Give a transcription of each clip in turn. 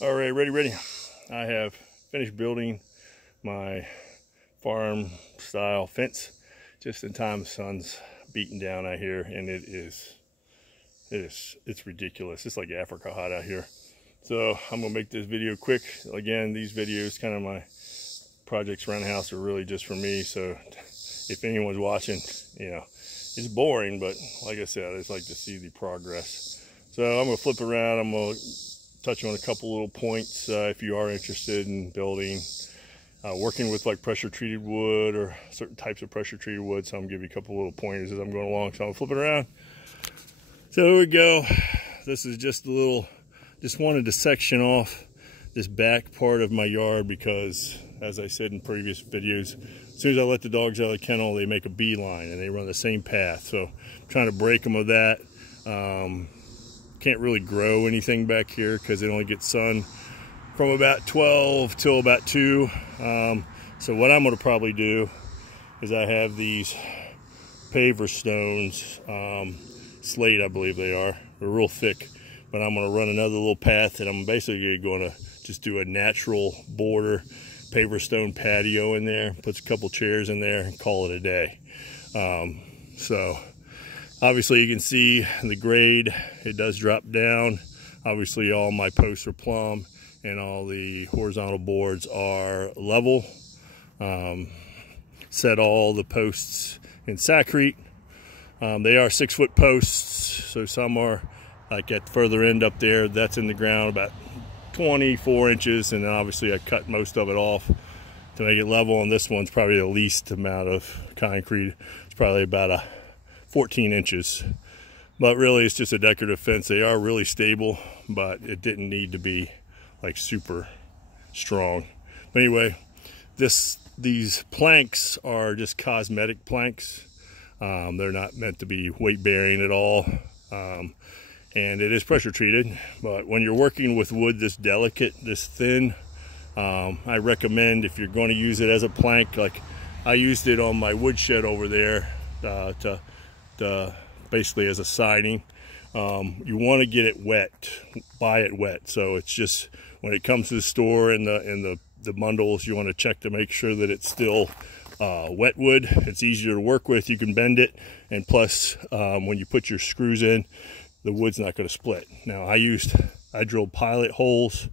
All right, ready. I have finished building my farm style fence just in time. The sun's beating down out here, and it's ridiculous. It's like Africa hot out here. So I'm gonna make this video quick. Again, these videos, kind of my projects around the house, are really just for me. So if anyone's watching, you know, it's boring, but like I said, I just like to see the progress. So I'm gonna flip around. I'm gonna touch on a couple little points if you are interested in building, working with like pressure treated wood or certain types of pressure treated wood. So I'm gonna give you a couple little pointers as I'm going along. So I'm gonna flip it around. So here we go. This is just a little, just wanted to section off this back part of my yard because, as I said in previous videos, as soon as I let the dogs out of the kennel, they make a beeline and they run the same path. So I'm trying to break them of that. Can't really grow anything back here because it only gets sun from about 12 till about 2. So what I'm going to probably do is I have these paver stones, slate I believe they are. They're real thick, but I'm going to run another little path, and I'm basically going to just do a natural border paver stone patio in there, put a couple chairs in there, and call it a day. So obviously you can see the grade, it does drop down. Obviously all my posts are plumb and all the horizontal boards are level. Set all the posts in Sakrete. They are 6-foot posts, so some are like at the further end up there, that's in the ground about 24 inches, and then obviously I cut most of it off to make it level, and this one's probably the least amount of concrete. It's probably about 14 inches, but really it's just a decorative fence. They are really stable, but it didn't need to be like super strong. But anyway, these planks are just cosmetic planks. They're not meant to be weight bearing at all, and it is pressure treated. But when you're working with wood this delicate, this thin, I recommend, if you're going to use it as a plank, like I used it on my woodshed over there to basically as a siding. You want to get it wet, buy it wet. So it's just when it comes to the store and the bundles, you want to check to make sure that it's still wet wood. It's easier to work with. You can bend it, and plus when you put your screws in, the wood's not going to split. Now I drilled pilot holes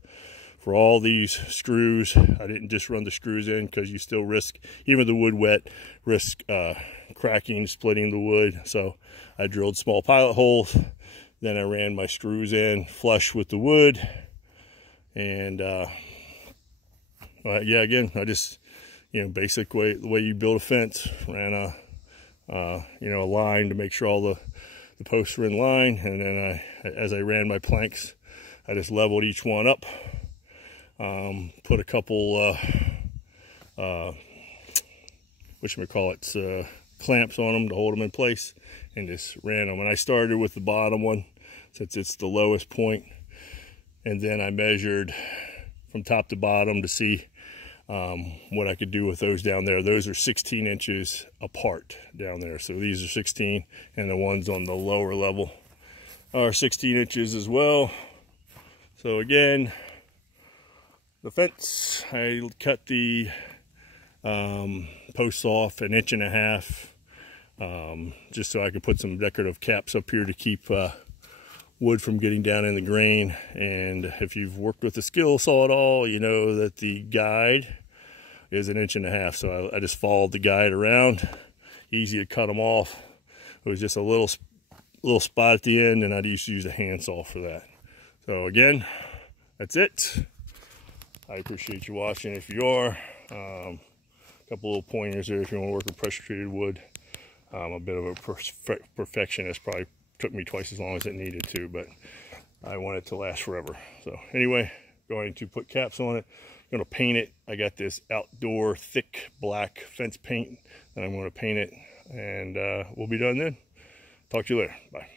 for all these screws. I didn't just run the screws in because you still risk, even with the wood wet, risk cracking, splitting the wood. So I drilled small pilot holes, then I ran my screws in flush with the wood, and yeah, again, I just, you know, basic way, the way you build a fence, ran a a line to make sure all the posts were in line, and then as I ran my planks, I just leveled each one up, put a couple clamps on them to hold them in place, and just ran them. And I started with the bottom one since it's the lowest point, and then I measured from top to bottom to see what I could do with those down there. Those are 16 inches apart down there. So these are 16, and the ones on the lower level are 16 inches as well. So again, the fence, I cut the posts off 1.5 inches, just so I could put some decorative caps up here to keep wood from getting down in the grain. And if you've worked with the skill saw at all, you know that the guide is 1.5 inches. So I just followed the guide around. Easy to cut them off. It was just a little spot at the end, and I used to use a handsaw for that. So again, that's it. I appreciate you watching. If you are, a couple little pointers there if you want to work with pressure treated wood. I'm a bit of a perfectionist. Probably took me twice as long as it needed to, but I want it to last forever. So anyway, going to put caps on it. I'm going to paint it. I got this outdoor thick black fence paint, and I'm going to paint it, and we'll be done then. Talk to you later. Bye.